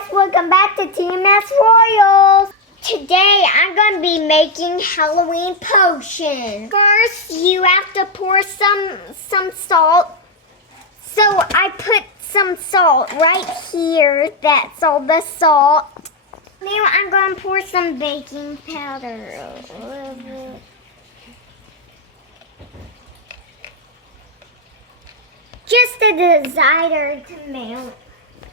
guys, welcome back to Tmsroyeals. Today I'm going to be making Halloween potion. First, you have to pour some salt. So I put some salt right here. That's all the salt. Now I'm going to pour some baking powder. Just a desired amount.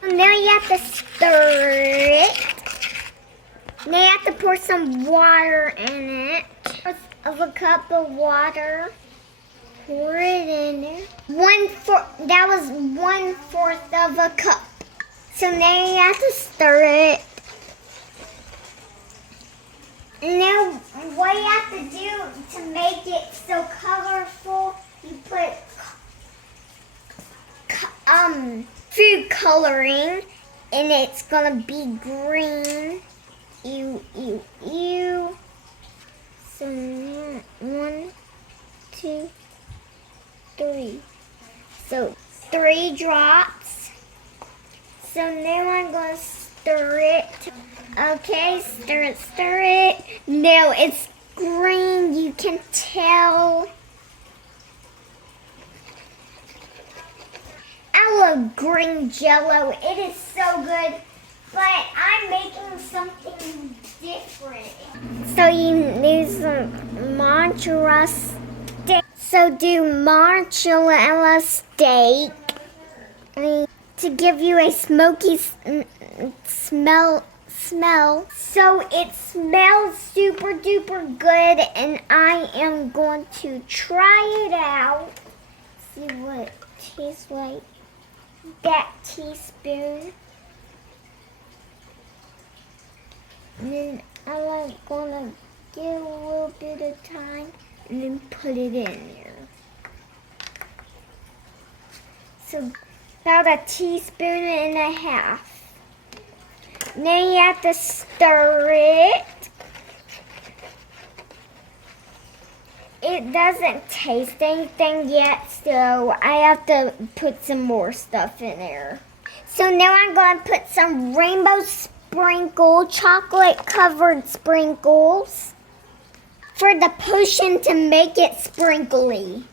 Now you have to stir it. Now you have to pour some water in it. Of a cup of water. Pour it in there. That was 1/4 of a cup. So now you have to stir it. And now what you have to do to make it so colorful, you put food coloring, and it's gonna be green. Ew. So 1, 2, 3. So 3 drops. So now I'm gonna stir it. Okay, stir it. Now it's green, you can tell. I love green jello. It is so good, but I'm making something different. So you need some mozzarella steak. So do mozzarella steak to give you a smoky smell. So it smells super duper good, and I am going to try it out. See what it tastes like. That teaspoon. And then I'm gonna give a little bit of time and then put it in there. So about a teaspoon and a half. Now you have to stir it. It doesn't taste anything yet, so I have to put some more stuff in there. So now I'm going to put some rainbow sprinkle, chocolate covered sprinkles for the potion to make it sprinkly.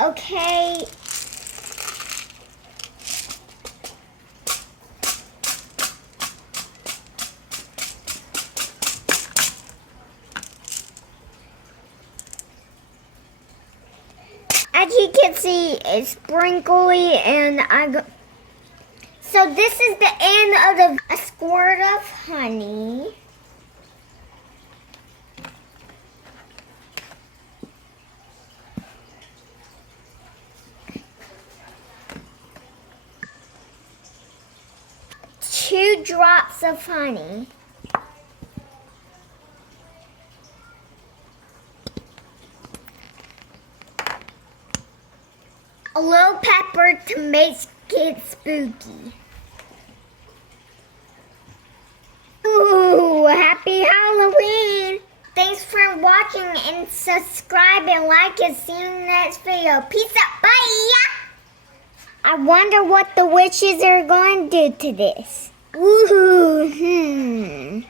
Okay. As you can see, it's sprinkly, and so this is the end of a squirt of honey. Two drops of honey. A little pepper to make it spooky. Ooh, happy Halloween! Thanks for watching, and subscribe and like and see you in the next video. Peace out, bye! I wonder what the witches are going to do to this. Woohoo!